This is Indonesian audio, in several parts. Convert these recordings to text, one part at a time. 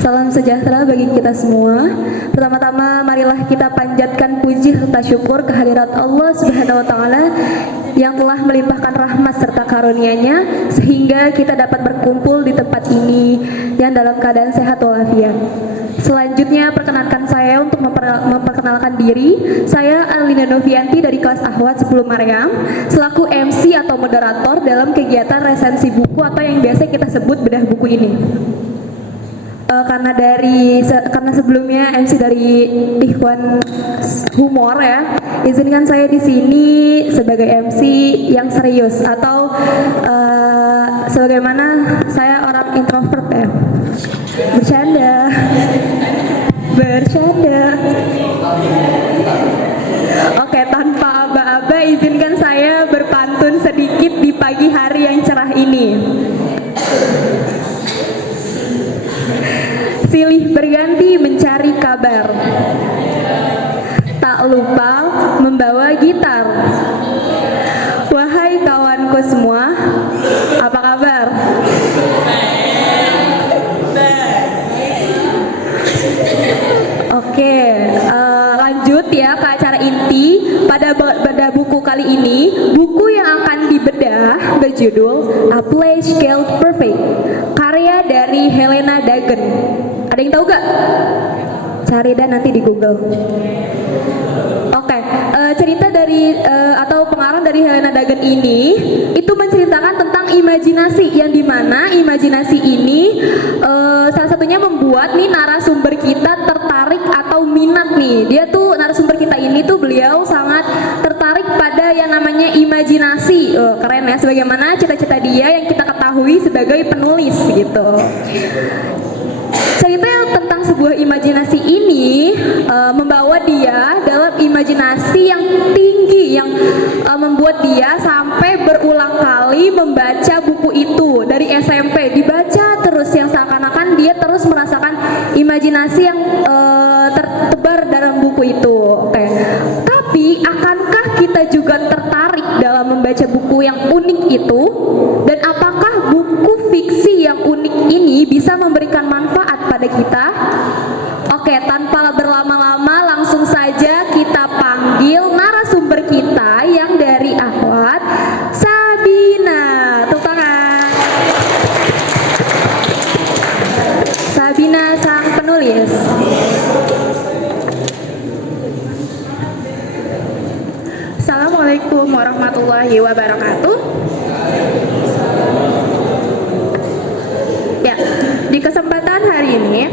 Salam sejahtera bagi kita semua. Pertama-tama marilah kita panjatkan puji serta syukur kehadirat Allah Subhanahu wa taala yang telah melimpahkan rahmat serta karunia-Nya sehingga kita dapat berkumpul di tempat ini yang dalam keadaan sehat walafiat. Selanjutnya perkenankan saya untuk memperkenalkan diri. Saya Arlina Novianti dari kelas Ahwat 10 Maryam selaku MC atau moderator dalam kegiatan resensi buku atau yang biasa kita sebut bedah buku ini. Karena sebelumnya MC dari Ikhwan Humor ya, izinkan saya di sini sebagai MC yang serius atau sebagaimana saya orang introvert ya. Bercanda. Oke, tanpa aba-aba izinkan saya berpantun sedikit di pagi hari yang cerah ini. Silih berganti mencari kabar, tak lupa membawa gitar. Wahai kawanku semua, apa kabar? Oke, lanjut ya ke acara inti. Pada buku kali ini, buku yang akan dibedah berjudul A Place Called Perfect, karya dari Helena Dagen. Ada yang tahu gak? Cari dan nanti di Google. Oke, cerita dari atau pengarang dari Helena Dagen ini itu menceritakan tentang imajinasi, yang dimana imajinasi ini salah satunya membuat nih narasumber kita tertarik atau minat nih. Dia tuh narasumber kita ini tuh beliau sangat tertarik pada yang namanya imajinasi. Keren ya, sebagaimana cita-cita dia yang kita ketahui sebagai penulis gitu. Cerita tentang sebuah imajinasi ini membawa dia dalam imajinasi yang tinggi yang membuat dia sampai berulang kali membaca buku itu dari SMP, dibaca terus yang seakan-akan dia terus merasakan imajinasi yang tertebar dalam buku itu. Oke. Tapi akankah kita juga tertarik dalam membaca buku yang unik itu? Dan apakah buku fiksi yang unik ini bisa memberikan manfaat pada kita? Oke, tanpa berlama-lama langsung saja kita panggil narasumber kita yang dari Ahwat, Sabina. Tepuk tangan. Sabina sang penulis. Assalamualaikum warahmatullahi wabarakatuh. Ya, di kesempatan hari ini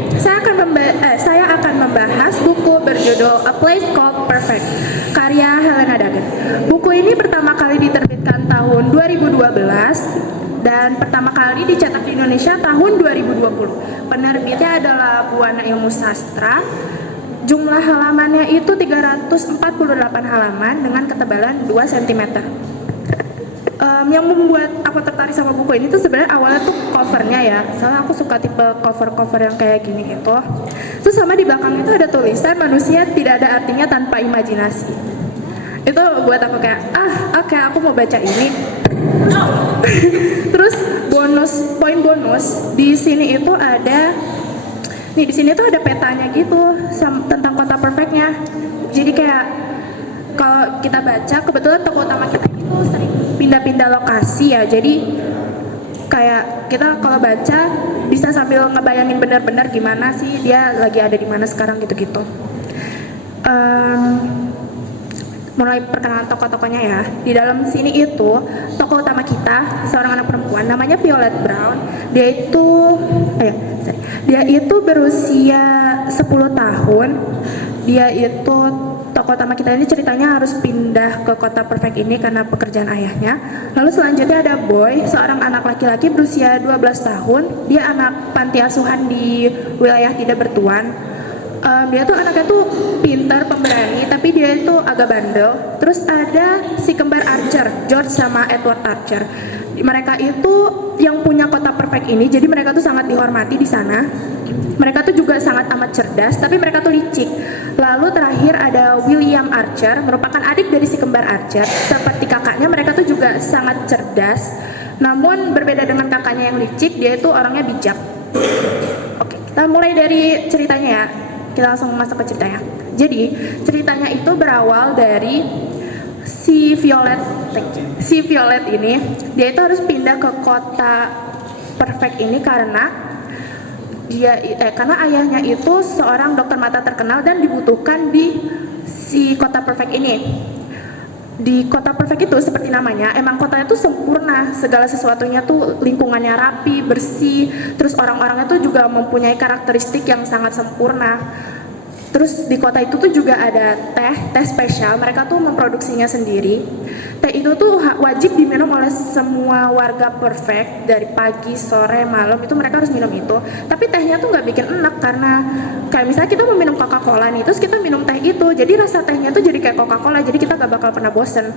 saya akan membahas buku berjudul A Place Called Perfect, karya Helena Dagen. Buku ini pertama kali diterbitkan tahun 2012 dan pertama kali dicetak di Indonesia tahun 2020. Penerbitnya adalah Buana Ilmu Sastra. Jumlah halamannya itu 348 halaman dengan ketebalan 2 cm. Yang membuat aku tertarik sama buku ini tuh sebenarnya awalnya tuh covernya ya. Soalnya aku suka tipe cover-cover yang kayak gini gitu. Terus sama di belakang itu ada tulisan manusia tidak ada artinya tanpa imajinasi. Itu buat aku kayak oke, aku mau baca ini. Terus poin bonus di sini itu ada. Nih di sini tuh ada petanya gitu tentang kota perfectnya. Jadi kayak kalau kita baca, kebetulan tokoh utama kita itu sering pindah-pindah lokasi ya. Jadi kayak kita kalau baca bisa sambil ngebayangin benar-benar gimana sih dia lagi ada di mana sekarang gitu-gitu. Mulai perkenalan tokoh-tokohnya ya. Di dalam sini itu tokoh utama kita seorang anak perempuan namanya Violet Brown. Dia itu berusia 10 tahun. Dia itu tokoh utama kita ini ceritanya harus pindah ke kota perfect ini karena pekerjaan ayahnya. Lalu selanjutnya ada Boy, seorang anak laki-laki berusia 12 tahun. Dia anak panti asuhan di wilayah tidak bertuan. Dia tuh anaknya tuh pintar, pemberani, tapi dia itu agak bandel. Terus ada si kembar Archer, George sama Edward Archer. Mereka itu yang punya kota perfect ini, jadi mereka tuh sangat dihormati di sana. Mereka tuh juga sangat amat cerdas, tapi mereka tuh licik. Lalu terakhir ada William Archer, merupakan adik dari si kembar Archer. Seperti kakaknya, mereka tuh juga sangat cerdas. Namun berbeda dengan kakaknya yang licik, dia itu orangnya bijak. Oke, kita mulai dari ceritanya ya. Kita langsung masuk ke ceritanya. Jadi, ceritanya itu berawal dari si Violet. Si Violet ini, dia itu harus pindah ke kota perfect ini karena karena ayahnya itu seorang dokter mata terkenal dan dibutuhkan di si kota perfect ini. Di kota perfect itu seperti namanya, emang kotanya tuh sempurna, segala sesuatunya tuh lingkungannya rapi, bersih, terus orang-orangnya tuh juga mempunyai karakteristik yang sangat sempurna. Terus di kota itu tuh juga ada teh spesial, mereka tuh memproduksinya sendiri. Teh itu tuh wajib diminum oleh semua warga perfect, dari pagi, sore, malam itu mereka harus minum itu. Tapi tehnya tuh nggak bikin enak karena kayak misalnya kita mau minum Coca-Cola nih, terus kita minum teh itu, jadi rasa tehnya tuh jadi kayak Coca-Cola, jadi kita gak bakal pernah bosen.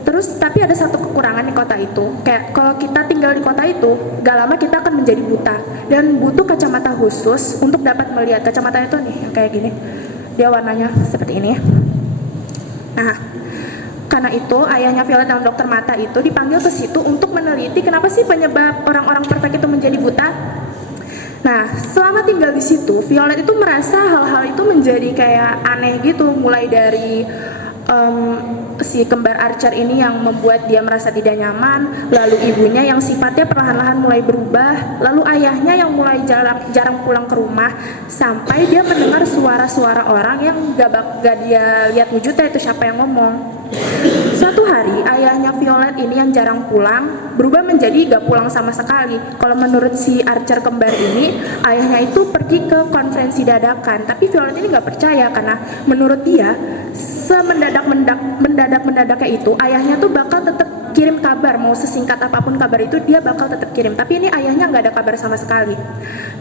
Terus tapi ada satu kekurangan di kota itu, kayak kalau kita tinggal di kota itu, gak lama kita akan menjadi buta dan butuh kacamata khusus untuk dapat melihat. Kacamata itu nih yang kayak gini, dia warnanya seperti ini. Nah, karena itu ayahnya Violet yang dokter mata itu dipanggil ke situ untuk meneliti kenapa sih penyebab orang-orang perfect itu menjadi buta. Nah, selama tinggal di situ, Violet itu merasa hal-hal itu menjadi kayak aneh gitu, mulai dari si kembar Archer ini yang membuat dia merasa tidak nyaman, lalu ibunya yang sifatnya perlahan-lahan mulai berubah, lalu ayahnya yang mulai jarang pulang ke rumah, sampai dia mendengar suara-suara orang yang gak dia lihat wujudnya itu siapa yang ngomong. Suatu hari ayahnya Violet ini yang jarang pulang berubah menjadi gak pulang sama sekali. Kalau menurut si Archer kembar ini, ayahnya itu pergi ke konferensi dadakan, tapi Violet ini gak percaya karena menurut dia mendadak-mendadaknya itu ayahnya tuh bakal tetap kirim kabar, mau sesingkat apapun kabar itu dia bakal tetap kirim. Tapi ini ayahnya nggak ada kabar sama sekali.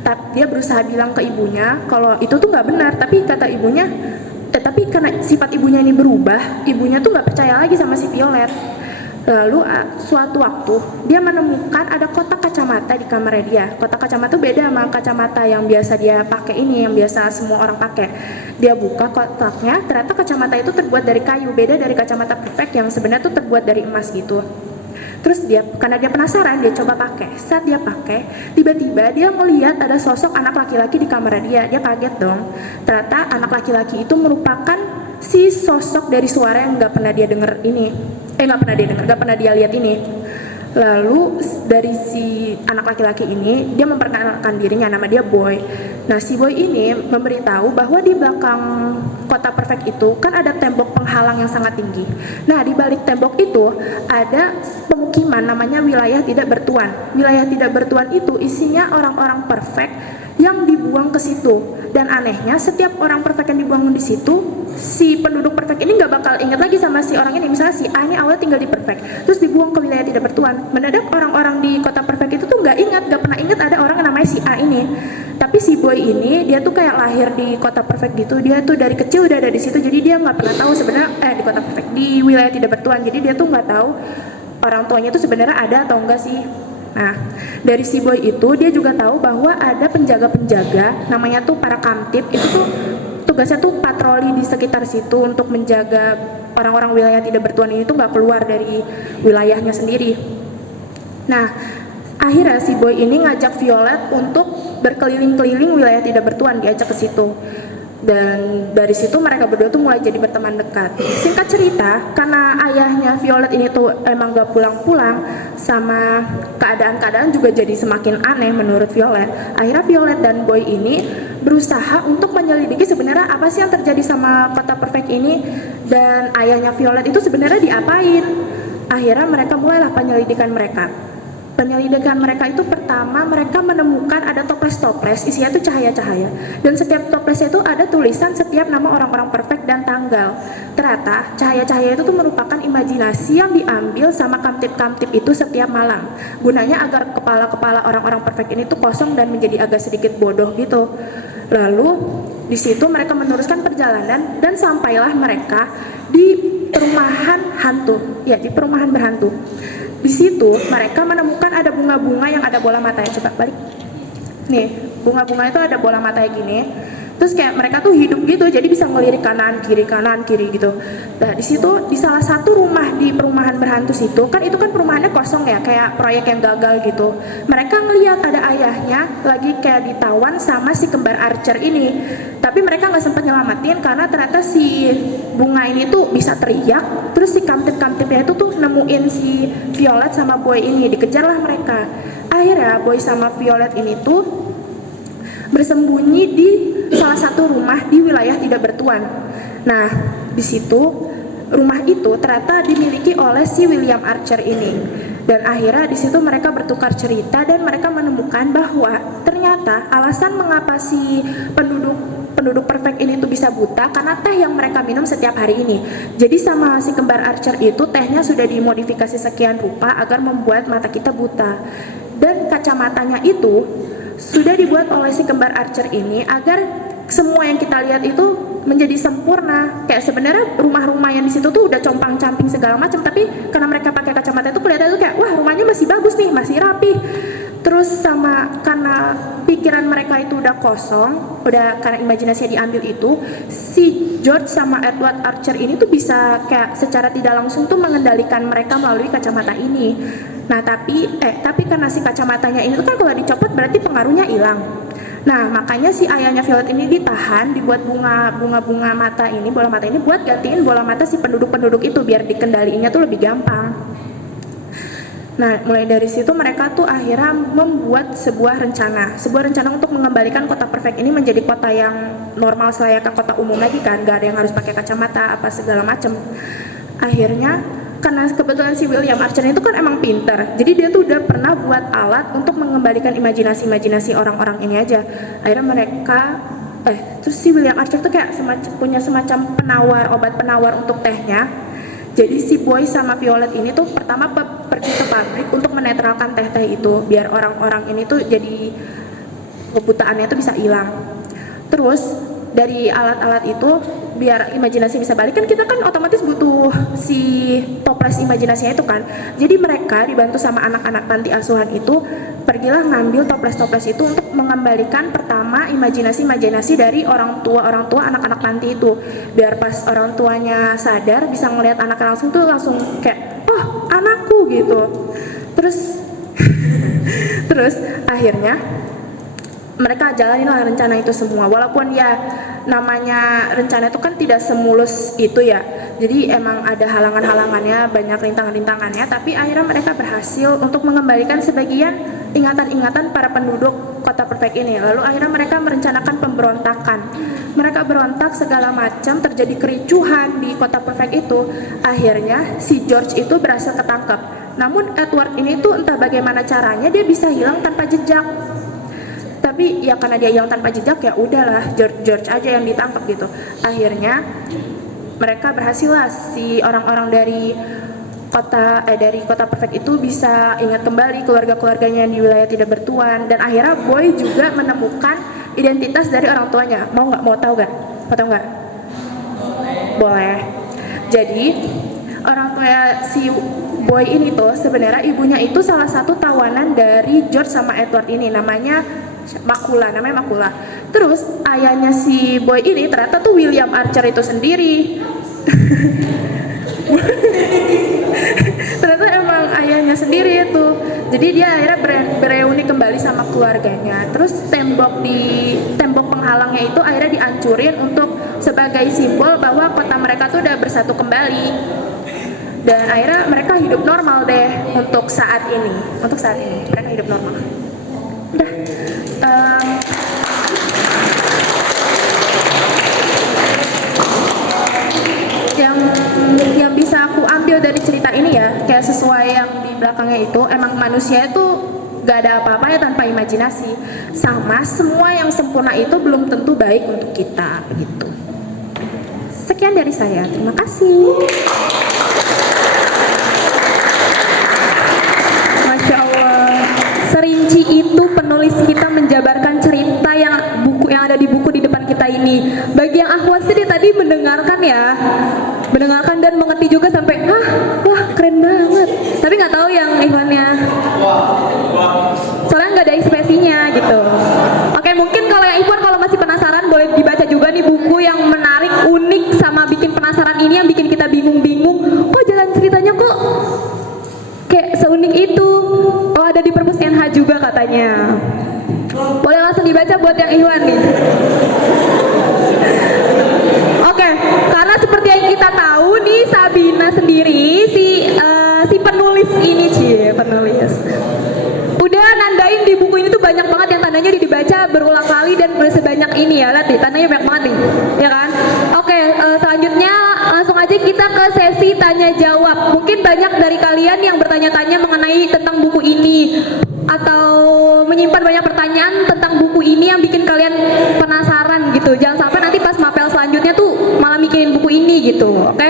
Tapi dia berusaha bilang ke ibunya kalau itu tuh nggak benar, tapi kata ibunya tapi karena sifat ibunya ini berubah, ibunya tuh nggak percaya lagi sama si Violet. Lalu suatu waktu dia menemukan ada kotak kacamata di kamarnya dia. Kotak kacamata beda sama kacamata yang biasa dia pakai ini, yang biasa semua orang pakai. Dia buka kotaknya, ternyata kacamata itu terbuat dari kayu, beda dari kacamata perfect yang sebenarnya tuh terbuat dari emas gitu. Terus karena dia penasaran, dia coba pakai. Saat dia pakai, tiba-tiba dia melihat ada sosok anak laki-laki di kamarnya dia. Dia kaget dong. Ternyata anak laki-laki itu merupakan si sosok dari suara yang nggak pernah dia dengar ini. Nggak pernah dia lihat ini. Lalu dari si anak laki-laki ini, dia memperkenalkan dirinya, nama dia Boy. Nah, si Boy ini memberitahu bahwa di belakang kota perfect itu kan ada tembok penghalang yang sangat tinggi. Nah, di balik tembok itu ada pemukiman namanya wilayah tidak bertuan. Wilayah tidak bertuan itu isinya orang-orang perfect yang dibuang ke situ. Dan anehnya setiap orang perfect yang dibuang di situ, si penduduk perfect ini nggak bakal ingat lagi sama si orang ini. Misalnya si A ini awalnya tinggal di perfect, terus dibuang ke wilayah tidak bertuan. Mendadak orang-orang di kota perfect itu tuh nggak pernah ingat ada orang yang namanya si A ini. Tapi si Boy ini dia tuh kayak lahir di kota perfect gitu. Dia tuh dari kecil udah ada di situ, jadi dia nggak pernah tahu sebenarnya di kota perfect, di wilayah tidak bertuan. Jadi dia tuh nggak tahu orang tuanya itu sebenarnya ada atau enggak sih. Nah, dari si Boy itu dia juga tahu bahwa ada penjaga-penjaga namanya tuh para kamtip. Itu tuh tugasnya tuh patroli di sekitar situ untuk menjaga orang-orang wilayah tidak bertuan ini tuh nggak keluar dari wilayahnya sendiri. Nah, akhirnya si Boy ini ngajak Violet untuk berkeliling-keliling wilayah tidak bertuan, diajak ke situ. Dan dari situ mereka berdua tuh mulai jadi berteman dekat. Singkat cerita, karena ayahnya Violet ini tuh emang gak pulang-pulang, sama keadaan-keadaan juga jadi semakin aneh menurut Violet. Akhirnya Violet dan Boy ini berusaha untuk menyelidiki sebenarnya apa sih yang terjadi sama kota perfect ini, dan ayahnya Violet itu sebenarnya diapain. Akhirnya mereka mulailah penyelidikan mereka. Penyelidikan mereka itu pertama mereka menemukan ada toples-toples, isinya itu cahaya-cahaya, dan setiap toplesnya itu ada tulisan setiap nama orang-orang perfect dan tanggal. Ternyata cahaya-cahaya itu tuh merupakan imajinasi yang diambil sama kamtip-kamtip itu setiap malam, gunanya agar kepala-kepala orang-orang perfect ini tuh kosong dan menjadi agak sedikit bodoh gitu. Lalu di situ mereka meneruskan perjalanan dan sampailah mereka di perumahan hantu, ya di perumahan berhantu. Di situ mereka menemukan ada bunga-bunga yang ada bola matanya. Coba balik. Nih, bunga-bunga itu ada bola matanya gini. Terus kayak mereka tuh hidup gitu, jadi bisa ngelirik kanan kiri gitu. Nah di situ di salah satu rumah di perumahan berhantu situ kan, itu kan perumahannya kosong ya, kayak proyek yang gagal gitu. Mereka ngelihat ada ayahnya lagi kayak ditawan sama si kembar Archer ini, tapi mereka nggak sempat nyelamatin karena ternyata si bunga ini tuh bisa teriak. Terus si kamtip-kamtipnya itu tuh nemuin si Violet sama Boy ini, dikejarlah mereka. Akhirnya Boy sama Violet ini tuh bersembunyi di salah satu rumah di wilayah tidak bertuan. Nah, di situ rumah itu ternyata dimiliki oleh si William Archer ini. Dan akhirnya di situ mereka bertukar cerita dan mereka menemukan bahwa ternyata alasan mengapa si penduduk perfect ini tuh bisa buta karena teh yang mereka minum setiap hari ini. Jadi sama si kembar Archer itu tehnya sudah dimodifikasi sekian rupa agar membuat mata kita buta. Dan kacamatanya itu sudah dibuat oleh si kembar Archer ini agar semua yang kita lihat itu menjadi sempurna. Kayak sebenarnya rumah-rumah yang di situ tuh udah compang-camping segala macam, tapi karena mereka pakai kacamata itu kelihatan tuh kayak wah rumahnya masih bagus nih, masih rapi. Terus sama karena pikiran mereka itu udah kosong, udah karena imajinasinya diambil itu, si George sama Edward Archer ini tuh bisa kayak secara tidak langsung tuh mengendalikan mereka melalui kacamata ini. Nah tapi karena si kacamatanya ini tuh kan kalau dicopot berarti pengaruhnya hilang. Nah makanya si ayahnya Violet ini ditahan, dibuat bunga mata ini, bola mata ini buat gantiin bola mata si penduduk itu biar dikendaliinnya tuh lebih gampang. Nah mulai dari situ mereka tuh akhirnya membuat sebuah rencana untuk mengembalikan kota perfect ini menjadi kota yang normal selayaknya kota umum lagi kan, gak ada yang harus pakai kacamata apa segala macem. Akhirnya karena kebetulan si William Archer itu kan emang pinter, jadi dia tuh udah pernah buat alat untuk mengembalikan imajinasi orang-orang ini aja. Akhirnya mereka terus si William Archer tuh kayak punya semacam obat penawar untuk tehnya. Jadi si Boy sama Violet ini tuh pertama pergi ke pabrik untuk menetralkan teh-teh itu biar orang-orang ini tuh jadi kebutaannya tuh bisa hilang. Terus dari alat-alat itu biar imajinasi bisa balik kan, kita kan otomatis butuh si toples imajinasinya itu kan. Jadi mereka dibantu sama anak-anak panti asuhan itu pergilah ngambil toples-toples itu untuk mengembalikan pertama imajinasi dari orang tua anak-anak panti itu, biar pas orang tuanya sadar bisa ngelihat anaknya langsung kayak oh anakku gitu. Terus akhirnya mereka jalaninlah rencana itu semua, walaupun ya namanya rencana itu kan tidak semulus itu ya, jadi emang ada halangan-halangannya, banyak rintangan-rintangannya, tapi akhirnya mereka berhasil untuk mengembalikan sebagian ingatan-ingatan para penduduk kota perfect ini. Lalu akhirnya mereka merencanakan pemberontakan, mereka berontak segala macam, terjadi kericuhan di kota perfect itu. Akhirnya si George itu berhasil ketangkep, namun Edward ini tuh entah bagaimana caranya dia bisa hilang tanpa jejak. Tapi ya karena dia hilang tanpa jejak ya udahlah George aja yang ditangkap gitu. Akhirnya mereka berhasil lah, si orang-orang dari kota perfect itu bisa ingat kembali keluarga-keluarganya di wilayah tidak bertuan. Dan akhirnya Boy juga menemukan identitas dari orang tuanya. Mau tahu nggak? Boleh. Jadi orang tua si Boy ini tuh sebenarnya ibunya itu salah satu tawanan dari George sama Edward ini, namanya Makula. Terus ayahnya si Boy ini ternyata tuh William Archer itu sendiri. Ternyata emang ayahnya sendiri itu. Jadi dia akhirnya bereuni kembali sama keluarganya. Terus tembok penghalangnya itu akhirnya dihancurin untuk sebagai simbol bahwa kota mereka tuh udah bersatu kembali. Dan akhirnya mereka hidup normal deh untuk saat ini mereka hidup normal. Udah. Yang bisa aku ambil dari cerita ini ya, kayak sesuai yang di belakangnya itu, emang manusia itu gak ada apa-apanya tanpa imajinasi, sama semua yang sempurna itu belum tentu baik untuk kita begitu. Sekian dari saya, terima kasih. Masya Allah, serinci itu penulis kita menjabarkan cerita yang ada di buku di depan kita ini. Bagi yang akhwat sih tadi mendengarkan dan mengerti juga sampai wah keren banget. Tapi nggak tahu yang ikhwannya, soalnya nggak ada ekspresinya gitu. Oke, mungkin kalau yang ikhwan kalau masih penasaran boleh dibaca buku yang menarik, unik, sama bikin penasaran ini yang bikin kita bingung-bingung. Kok jalan ceritanya kok kayak seunik itu? Oh, ada di perpus NH juga katanya. Boleh langsung dibaca buat yang Ikhwan nih. Oke, karena seperti yang kita tahu nih, Sabina sendiri si penulis ini, penulis udah nandain di buku ini tuh banyak banget yang tandanya dibaca berulang kali dan sebanyak ini ya. Lihat nih, tandanya banyak banget nih, ya kan? Oke, selanjutnya langsung aja kita ke sesi tanya jawab. Mungkin banyak dari kalian yang bertanya-tanya mengenai tentang buku ini atau menyimpan banyak pertanyaan tentang buku ini yang bikin kalian penasaran gitu. Jangan sampai nanti pas mapel selanjutnya tuh malah mikirin buku ini gitu. Oke?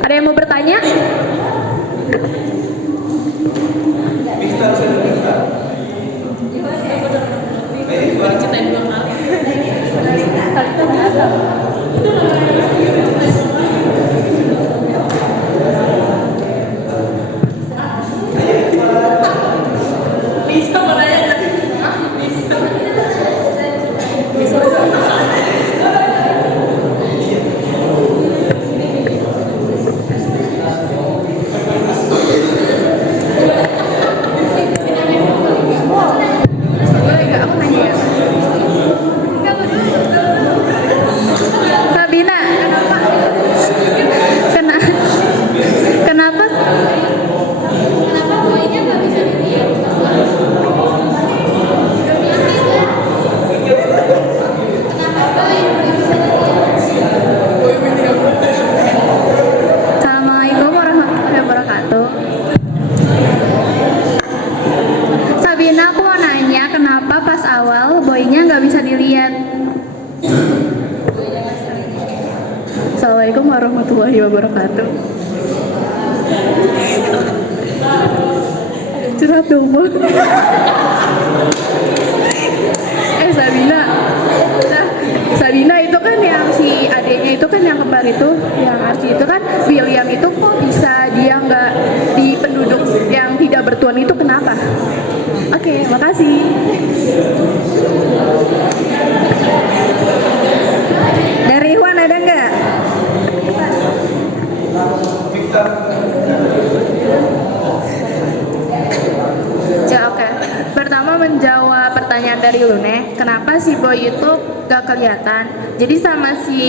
Ada yang mau bertanya? Boleh nggak aku nanya ya? Sabina, kenapa boynya nggak bisa dilihat? Assalamualaikum warahmatullahi wabarakatuh. Sabina, aku mau nanya kenapa pas awal boynya nggak bisa dilihat? Assalamualaikum warahmatullahi wabarakatuh. Curhat dong, Bu. Sabina itu kan yang si adiknya itu kan yang kembar itu, yang Archie itu kan, William itu kok bisa dia nggak di penduduk yang tidak bertuan itu, kenapa? Oke, makasih. Dari Ikhwan ada nggak? Ya, oke. Pertama menjawab pertanyaan dari Lune, kenapa si Boy itu gak kelihatan? Jadi sama si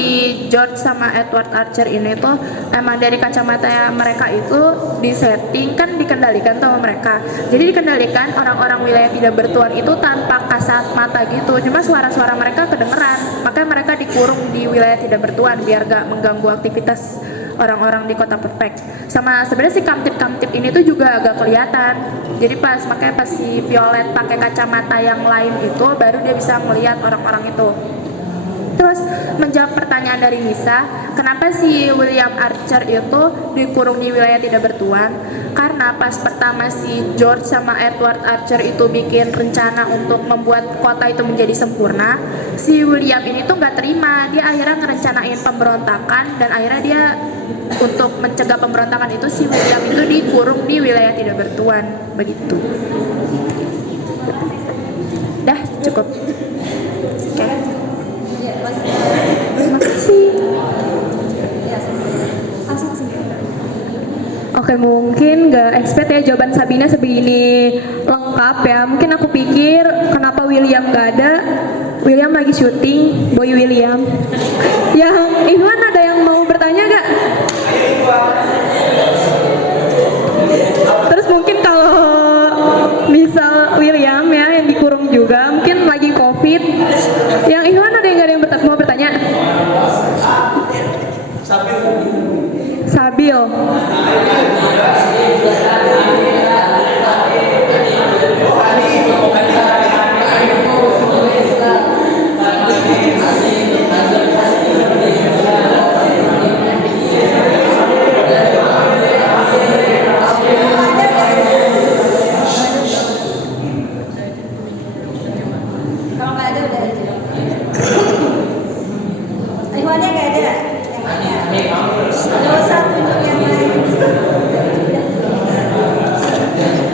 George sama Edward Archer ini tuh emang dari kacamata mereka itu disetting kan, dikendalikan sama mereka. Jadi dikendalikan orang-orang wilayah tidak bertuan itu tanpa kasat mata gitu. Cuma suara-suara mereka kedengeran, makanya mereka dikurung di wilayah tidak bertuan biar gak mengganggu aktivitas orang-orang di kota perfect. Sama sebenarnya si kamtip-kamtip ini tuh juga agak kelihatan. Jadi makanya pas si Violet pakai kacamata yang lain itu baru dia bisa melihat orang-orang itu. Terus menjawab pertanyaan dari Nisa, kenapa si William Archer itu dikurung di wilayah tidak bertuan? Karena pas pertama si George sama Edward Archer itu bikin rencana untuk membuat kota itu menjadi sempurna, si William ini tuh nggak terima. Dia akhirnya ngerencanain pemberontakan dan akhirnya dia untuk mencegah pemberontakan itu si William itu dikurung di wilayah tidak bertuan, begitu. Dah cukup. Oke. Terima kasih. Oke, mungkin gak expect ya jawaban Sabina sebegini lengkap ya. Mungkin aku pikir kenapa William gak ada. William lagi syuting, Boy William. Yang Ikhwan ada yang mau bertanya gak? Terus mungkin kalau misal William ya yang dikurung juga, mungkin lagi COVID. Yang Ikhwan ada yang mau bertanya? Sabil.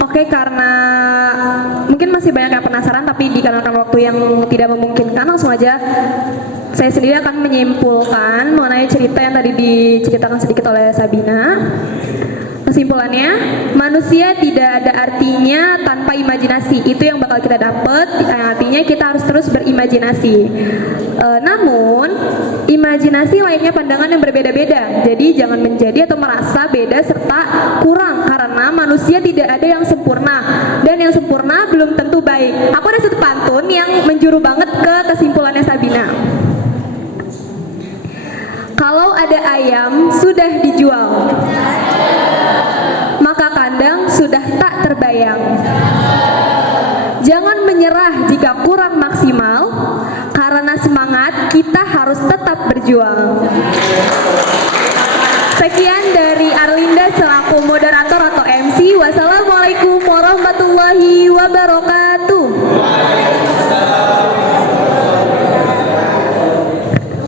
Oke, karena mungkin masih banyak yang penasaran tapi dikarenakan waktu yang tidak memungkinkan, menyimpulkan, langsung aja saya sendiri akan menyimpulkan mengenai cerita yang tadi diceritakan sedikit oleh Sabina. Kesimpulannya, manusia tidak ada artinya tanpa imajinasi. Itu yang bakal kita dapat, artinya kita harus terus berimajinasi. Namun, imajinasi layaknya pandangan yang berbeda-beda. Jadi jangan menjadi atau merasa beda serta kurang, karena manusia tidak ada yang sempurna, dan yang sempurna belum tentu baik. Aku ada satu pantun yang menjuru banget ke kesimpulannya Sabina. Kalau ada ayam sudah dijual, maka kandang sudah tak terbayang. Jangan menyerah jika kurang maksimal, karena semangat kita harus tetap berjuang. Sekian dari